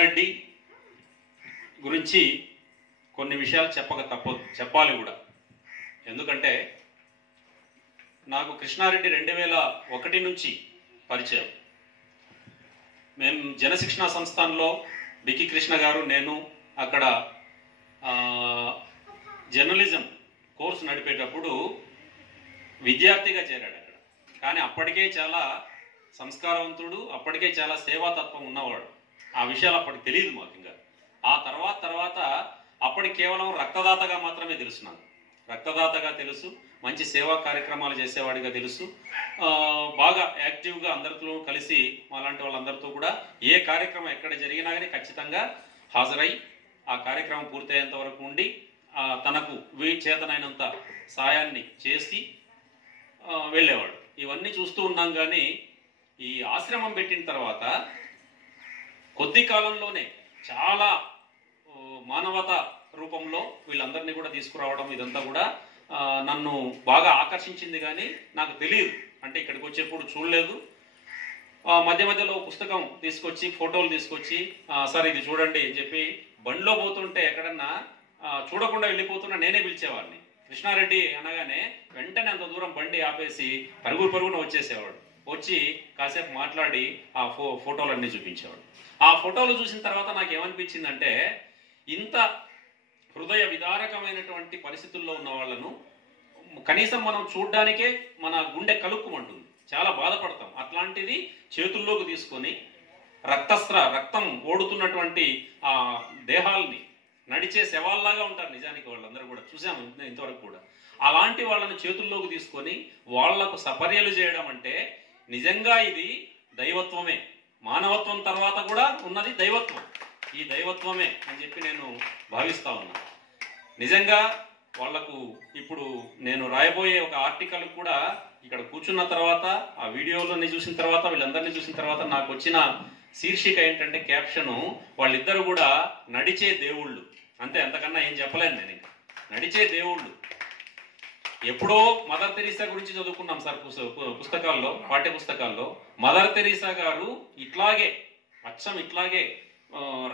కృష్ణారెడ్డి గురించి కొన్ని విషయాలు చెప్పాలి కూడా. ఎందుకంటే నాకు కృష్ణారెడ్డి 2001 నుంచి పరిచయం. మేము జనశిక్షణ సంస్థానంలో బికి కృష్ణ గారు, నేను అక్కడ జర్నలిజం కోర్సు నడిపేటప్పుడు విద్యార్థిగా చేరాడు అక్కడ. కానీ అప్పటికే చాలా సంస్కారవంతుడు, అప్పటికే చాలా సేవాతత్వం ఉన్నవాడు. ఆ విషయాలు అప్పటికి తెలియదు మాకు. ఇంకా ఆ తర్వాత అప్పటికి కేవలం రక్తదాతగా మాత్రమే తెలుసు. నాకు రక్తదాతగా తెలుసు, మంచి సేవా కార్యక్రమాలు చేసేవాడిగా తెలుసు, బాగా యాక్టివ్గా అందరితో కలిసి మాలాంటి వాళ్ళందరితో కూడా ఏ కార్యక్రమం ఎక్కడ జరిగినా కానీ ఖచ్చితంగా హాజరై ఆ కార్యక్రమం పూర్తయ్యేంత వరకు ఉండి తనకు చేతనైనంత సాయాన్ని చేసి వెళ్ళేవాడు. ఇవన్నీ చూస్తూ ఉన్నాం. కానీ ఈ ఆశ్రమం పెట్టిన తర్వాత కొద్ది కాలంలోనే చాలా మానవత రూపంలో వీళ్ళందరినీ కూడా తీసుకురావడం, ఇదంతా కూడా నన్ను బాగా ఆకర్షించింది. కానీ నాకు తెలియదు, అంటే ఇక్కడికి వచ్చేప్పుడు చూడలేదు. మధ్యలో పుస్తకం తీసుకొచ్చి, ఫోటోలు తీసుకొచ్చి, సార్ ఇది చూడండి అని చెప్పి బండిలో పోతుంటే ఎక్కడన్నా చూడకుండా వెళ్ళిపోతున్నా నేనే పిలిచేవాడిని. కృష్ణారెడ్డి అనగానే వెంటనే అంత దూరం బండి ఆపేసి పరుగున వచ్చేసేవాడు. వచ్చి కాసేపు మాట్లాడి ఆ ఫోటోలన్నీ చూపించేవాడు. ఆ ఫోటోలు చూసిన తర్వాత నాకు ఏమనిపించిందంటే, ఇంత హృదయ విదారకమైనటువంటి పరిస్థితుల్లో ఉన్న వాళ్ళను కనీసం మనం చూడ్డానికే మన గుండె కలుక్కుమంటుంది, చాలా బాధపడతాం. అట్లాంటిది చేతుల్లోకి తీసుకొని రక్తం ఓడుతున్నటువంటి ఆ దేహాల్ని, నడిచే శవాల్లాగా ఉంటారు నిజానికి వాళ్ళందరూ కూడా, చూసాము ఇంతవరకు కూడా. అలాంటి వాళ్ళని చేతుల్లోకి తీసుకొని వాళ్లకు సపర్యలు చేయడం అంటే నిజంగా ఇది దైవత్వమే. మానవత్వం తర్వాత కూడా ఉన్నది దైవత్వం. ఈ దైవత్వమే అని చెప్పి నేను భావిస్తా ఉన్నా. నిజంగా వాళ్లకు ఇప్పుడు నేను రాయబోయే ఒక ఆర్టికల్ కూడా ఇక్కడ కూర్చున్న తర్వాత, ఆ వీడియోలోని చూసిన తర్వాత, వీళ్ళందరినీ చూసిన తర్వాత నాకు వచ్చిన శీర్షిక ఏంటంటే, క్యాప్షను, వాళ్ళిద్దరు కూడా నడిచే దేవుళ్ళు. అంతే, అంతకన్నా ఏం చెప్పలేను నేను. ఇంకా నడిచే దేవుళ్ళు. ఎప్పుడో మదర్ తెరీసా గురించి చదువుకున్నాం సార్ పుస్తకాల్లో, పాఠ్య పుస్తకాల్లో. మదర్ తెరీసా గారు ఇట్లాగే అచ్చం ఇట్లాగే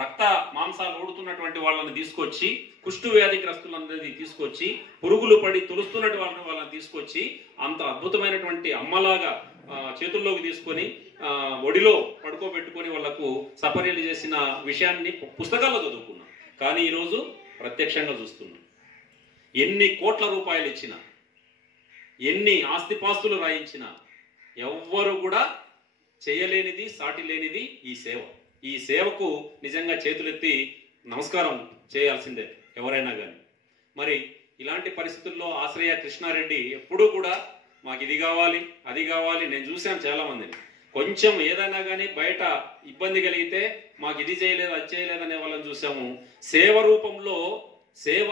రక్త మాంసాలు ఊడుతున్నటువంటి వాళ్ళని తీసుకొచ్చి, కుష్టు వ్యాధిగ్రస్తులందరినీ తీసుకొచ్చి, పురుగులు పడి తులుస్తున్నటువంటి వాళ్ళని తీసుకొచ్చి అంత అద్భుతమైనటువంటి అమ్మలాగా చేతుల్లోకి తీసుకొని ఒడిలో పడుకోబెట్టుకొని వాళ్లకు సపర్యలు చేసిన విషయాన్ని పుస్తకాల్లో చదువుకున్నాం. కానీ ఈరోజు ప్రత్యక్షంగా చూస్తున్నాం. ఎన్ని కోట్ల రూపాయలు ఇచ్చినా, ఎన్ని ఆస్తిపాస్తులు రాయించినా ఎవ్వరు కూడా చేయలేనిది, సాటి లేనిది ఈ సేవ. ఈ సేవకు నిజంగా చేతులెత్తి నమస్కారం చేయాల్సిందే ఎవరైనా కానీ. మరి ఇలాంటి పరిస్థితుల్లో ఆశ్రయ కృష్ణారెడ్డి ఎప్పుడూ కూడా మాకు ఇది కావాలి, అది కావాలి. నేను చూశాను చాలా మందిని, కొంచెం ఏదైనా కానీ బయట ఇబ్బంది కలిగితే మాకు ఇది చేయలేదు, అది చేయలేదు అనే వాళ్ళని చూసాము. సేవ రూపంలో సేవ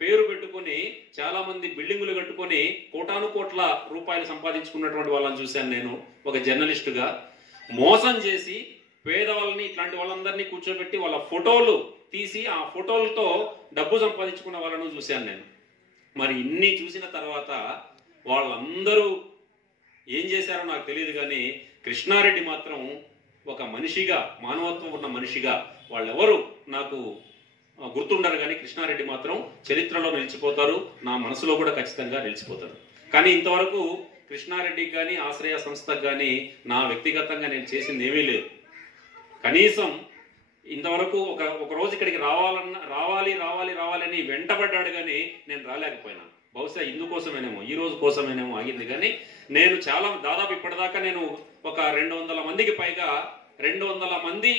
పేరు పెట్టుకొని చాలా మంది బిల్డింగులు కట్టుకొని కోటాను కోట్ల రూపాయలు సంపాదించుకున్నటువంటి వాళ్ళని చూశాను నేను ఒక జర్నలిస్టుగా. మోసం చేసి పేదవాళ్ళని, ఇట్లాంటి వాళ్ళందరినీ కూర్చోబెట్టి వాళ్ళ ఫోటోలు తీసి ఆ ఫోటోలతో డబ్బు సంపాదించుకున్న వాళ్ళను చూశాను నేను. మరి ఇన్ని చూసిన తర్వాత వాళ్ళందరూ ఏం చేశారో నాకు తెలియదు. కానీ కృష్ణారెడ్డి మాత్రం ఒక మనిషిగా, మానవత్వం ఉన్న మనిషిగా వాళ్ళెవరు నాకు గుర్తుండరు. కానీ కృష్ణారెడ్డి మాత్రం చరిత్రలో నిలిచిపోతారు, నా మనసులో కూడా ఖచ్చితంగా నిలిచిపోతారు. కానీ ఇంతవరకు కృష్ణారెడ్డికి కానీ ఆశ్రయ సంస్థకు కానీ నా వ్యక్తిగతంగా నేను చేసింది ఏమీ లేదు. కనీసం ఇంతవరకు ఒక రోజు ఇక్కడికి రావాలి అని వెంటబడ్డాడు, కానీ నేను రాలేకపోయినా. బహుశా ఇందుకోసమేనేమో, ఈ రోజు కోసమేనేమో ఆగింది. కానీ నేను చాలా దాదాపు ఇప్పటిదాకా నేను ఒక 200 మందికి పైగా 200 మంది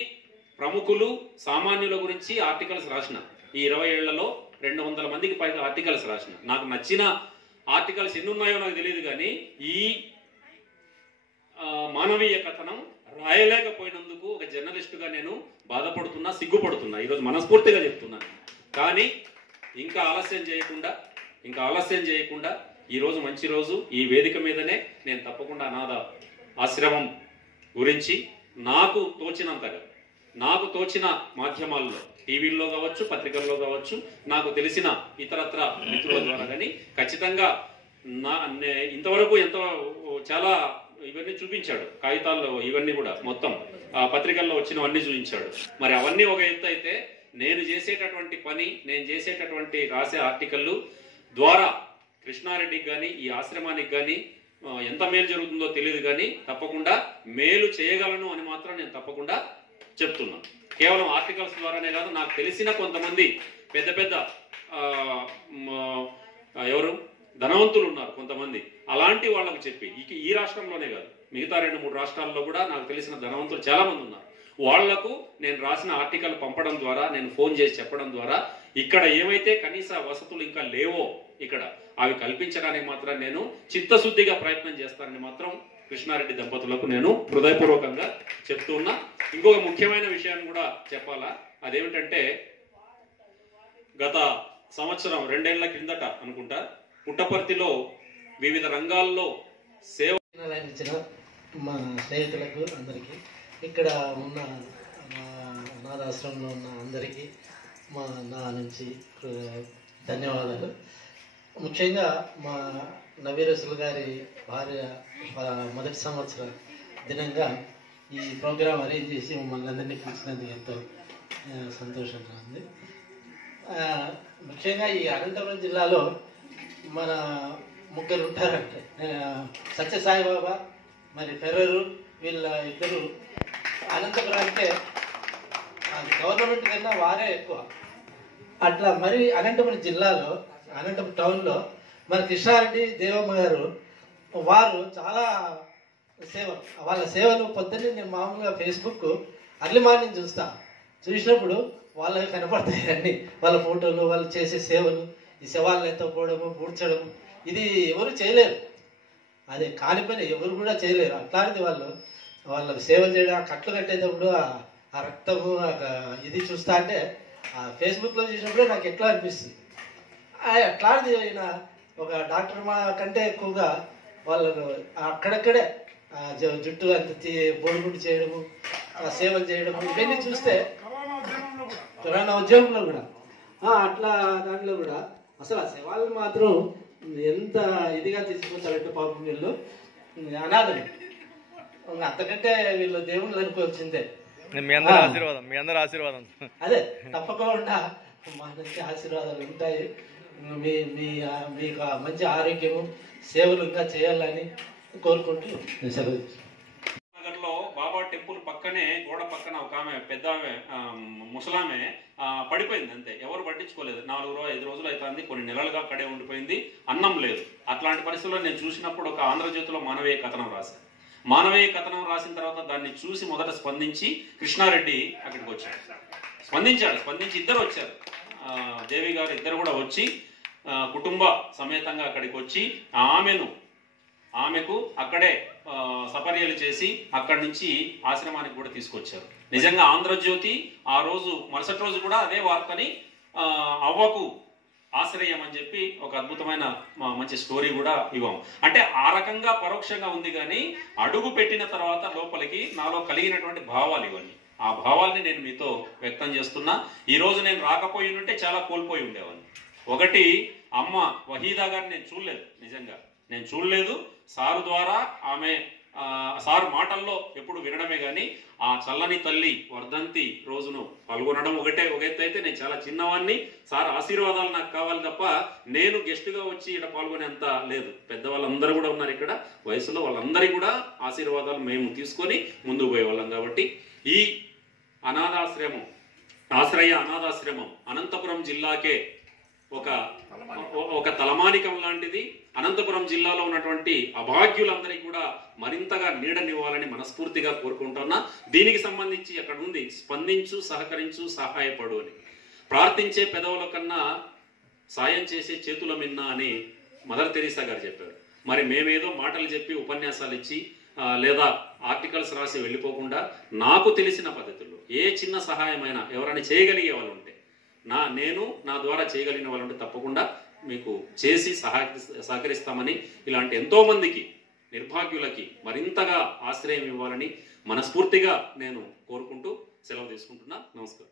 ప్రముఖులు, సామాన్యుల గురించి ఆర్టికల్స్ రాసిన. ఈ 20 ఏళ్లలో 200 మందికి పైగా ఆర్టికల్స్ రాసిన. నాకు నచ్చిన ఆర్టికల్స్ ఎన్ని ఉన్నాయో నాకు తెలియదు. కానీ ఈ మానవీయ కథనం రాయలేకపోయినందుకు ఒక జర్నలిస్టుగా నేను బాధపడుతున్నా, సిగ్గుపడుతున్నా. ఈరోజు మనస్ఫూర్తిగా చెప్తున్నాను. కానీ ఇంకా ఆలస్యం చేయకుండా ఈరోజు మంచి రోజు, ఈ వేదిక మీదనే నేను తప్పకుండా అనాథ ఆశ్రమం గురించి నాకు తోచిన మాధ్యమాల్లో, టీవీల్లో కావచ్చు, పత్రికల్లో కావచ్చు, నాకు తెలిసిన ఇతరత్ర మిత్రుల ద్వారా కానీ ఖచ్చితంగా ఇంతవరకు చాలా ఇవన్నీ చూపించాడు కాగితాల్లో, ఇవన్నీ కూడా మొత్తం పత్రికల్లో వచ్చినవన్నీ చూపించాడు. మరి అవన్నీ ఒక ఎత్తు అయితే, నేను చేసేటటువంటి పని, నేను చేసేటటువంటి రాసే ఆర్టికళ్ళు ద్వారా కృష్ణారెడ్డికి కానీ ఈ ఆశ్రమానికి కానీ ఎంత మేలు జరుగుతుందో తెలియదు, కానీ తప్పకుండా మేలు చేయగలను అని మాత్రం నేను తప్పకుండా చెప్తున్నాను. కేవలం ఆర్టికల్స్ ద్వారానే కాదు, నాకు తెలిసిన కొంతమంది పెద్ద పెద్ద ఎవరు ధనవంతులు ఉన్నారు కొంతమంది, అలాంటి వాళ్ళకు చెప్పి ఈ రాష్ట్రంలోనే కాదు, మిగతా 2-3 రాష్ట్రాల్లో కూడా నాకు తెలిసిన ధనవంతులు చాలా మంది ఉన్నారు. వాళ్లకు నేను రాసిన ఆర్టికల్ పంపడం ద్వారా, నేను ఫోన్ చేసి చెప్పడం ద్వారా ఇక్కడ ఏమైతే కనీస వసతులు ఇంకా లేవో ఇక్కడ అవి కల్పించడానికి మాత్రం నేను చిత్తశుద్ధిగా ప్రయత్నం చేస్తానని మాత్రం కృష్ణారెడ్డి దంపతులకు నేను హృదయపూర్వకంగా చెప్తూ ఉన్నా. ఇంకొక ముఖ్యమైన విషయాన్ని కూడా చెప్పాలా, అదేమిటంటే గత సంవత్సరం 2 ఏళ్ల క్రిందట అనుకుంటా పుట్టపర్తిలో వివిధ రంగాల్లో సేవ ఇచ్చిన మా స్నేహితులకు అందరికీ, ఇక్కడ ఉన్న మా అనాథాశ్రమంలో ఉన్న అందరికీ నా నుంచి ధన్యవాదాలు. ముఖ్యంగా మా నవీ రసూల్ గారి భార్య మొదటి సంవత్సర దినంగా ఈ ప్రోగ్రాం అరేంజ్ చేసి మమ్మల్ని అందరినీ పిలిచినందుకు ఎంతో సంతోషంగా ఉంది. ముఖ్యంగా ఈ అనంతపురం జిల్లాలో మన ముగ్గురు ఉంటారంటే సత్యసాయిబాబా మరి ఫెర్రరు, వీళ్ళ ఇద్దరు అనంతపురానికే గవర్నమెంట్ కన్నా వారే ఎక్కువ. అట్లా మరి అనంతపురం జిల్లాలో అనంతపురం టౌన్లో మన కృష్ణారెడ్డి దేవమ్మ గారు వారు చాలా వాళ్ళ సేవలు పొద్దున్నే నేను మామూలుగా ఫేస్బుక్ అర్లీ మార్నింగ్ చూసినప్పుడు వాళ్ళకి కనపడతాయి అన్ని వాళ్ళ ఫోటోలు, వాళ్ళు చేసే సేవలు, ఈ శవాలను ఎత్తకపోవడము, పూడ్చడము, ఇది ఎవరు చేయలేరు, అదే కాని పని ఎవరు కూడా చేయలేరు. అట్లాంటిది వాళ్ళ సేవలు చేయడం, కట్లు కట్టేటప్పుడు ఆ రక్తము ఇది చూస్తా అంటే ఆ ఫేస్బుక్లో చూసినప్పుడే నాకు ఎట్లా అనిపిస్తుంది. అట్లాంటిది ఆయన ఒక డాక్టర్ మా కంటే ఎక్కువగా వాళ్ళను అక్కడక్కడే జుట్టు అంత బొడుగుడు చేయడము, సేవలు చేయడము, ఇవన్నీ చూస్తే కరోనా ఉద్యోగంలో కూడా అట్లా దాంట్లో కూడా అసలు ఆ సేవలు మాత్రం ఎంత ఇదిగా తీసుకుంటారంటే పాపం వీళ్ళు అనాథలు, అంతకంటే వీళ్ళు దేవుళ్ళు అనుకోవాల్సిందే. అదే తప్పకుండా మా నుంచి ఆశీర్వాదాలు ఉంటాయి. మీకు మంచి ఆరోగ్యము, సేవలు ఇంకా చేయాలని కోరుకుంటూ సెలవు. నగర్లో బాబా టెంపుల్ పక్కనే గోడ పక్కన ఒక ఆమె పెద్ద ముసలామె పడిపోయింది, అంతే, ఎవరు పట్టించుకోలేదు. 4-5 రోజులు అవుతుంది, కొన్ని నెలలుగా అక్కడే ఉండిపోయింది, అన్నం లేదు. అట్లాంటి పరిస్థితుల్లో నేను చూసినప్పుడు ఒక ఆంధ్రజ్యోతిలో మానవీయ కథనం రాశాను. మానవీయ కథనం రాసిన తర్వాత దాన్ని చూసి మొదట స్పందించి కృష్ణారెడ్డి అక్కడికి వచ్చాడు, స్పందించి ఇద్దరు వచ్చారు, దేవి గారు ఇద్దరు కూడా వచ్చి కుటుంబ సమేతంగా అక్కడికి వచ్చి ఆమెకు అక్కడే సపర్యలు చేసి అక్కడి నుంచి ఆశ్రమానికి కూడా తీసుకొచ్చారు. నిజంగా ఆంధ్రజ్యోతి ఆ రోజు మరుసటి రోజు కూడా అదే వార్తని అవ్వకు ఆశ్రయం అని చెప్పి ఒక అద్భుతమైన మంచి స్టోరీ కూడా ఇవ్వం. అంటే ఆ రకంగా పరోక్షంగా ఉంది, కానీ అడుగు పెట్టిన తర్వాత లోపలికి నాలో కలిగినటువంటి భావాలు ఇవన్నీ, ఆ భావాల్ని నేను మీతో వ్యక్తం చేస్తున్నా. ఈ రోజు నేను రాకపోయి ఉంటే చాలా కోల్పోయి ఉండేవాడిని. ఒకటి, అమ్మ వహీదా గారిని నేను చూడలేదు, నిజంగా నేను చూడలేదు. సారు ద్వారా సారు మాటల్లో ఎప్పుడు వినడమే కానీ ఆ చల్లని తల్లి వర్ధంతి రోజును పాల్గొనడం ఒక ఎత్తు అయితే, నేను చాలా చిన్నవాడిని, సార్ ఆశీర్వాదాలు నాకు కావాలి తప్ప నేను గెస్ట్గా వచ్చి ఇక్కడ పాల్గొనేంత లేదు. పెద్దవాళ్ళందరూ కూడా ఉన్నారు ఇక్కడ వయసులో, వాళ్ళందరికీ కూడా ఆశీర్వాదాలు మేము తీసుకొని ముందుకు పోయేవాళ్ళం. కాబట్టి ఈ ఆశ్రయ అనాథాశ్రమం అనంతపురం జిల్లాకే ఒక తలమానికం లాంటిది. అనంతపురం జిల్లాలో ఉన్నటువంటి అభాగ్యులందరికీ కూడా మరింతగా నీడనివ్వాలని మనస్ఫూర్తిగా కోరుకుంటున్నా. దీనికి సంబంధించి అక్కడ ఉంది, స్పందించు, సహకరించు, సహాయపడు అని. ప్రార్థించే పెదవుల కన్నా సాయం చేసే చేతుల మిన్నా అని మదర్ తెరీసా గారు చెప్పారు. మరి మేమేదో మాటలు చెప్పి ఉపన్యాసాలు ఇచ్చి లేదా ఆర్టికల్స్ రాసి వెళ్ళిపోకుండా నాకు తెలిసిన పద్ధతుల్లో ఏ చిన్న సహాయమైనా ఎవరైనా చేయగలిగే వాళ్ళు ఉంటే, నేను నా ద్వారా చేయగలిగిన వాళ్ళు ఉంటే తప్పకుండా మీకు చేసి సహకరిస్తామని, ఇలాంటి ఎంతో మందికి నిర్భాగ్యులకి మరింతగా ఆశ్రయం ఇవ్వాలని మనస్ఫూర్తిగా నేను కోరుకుంటూ సెలవు తీసుకుంటున్నా. నమస్కారం.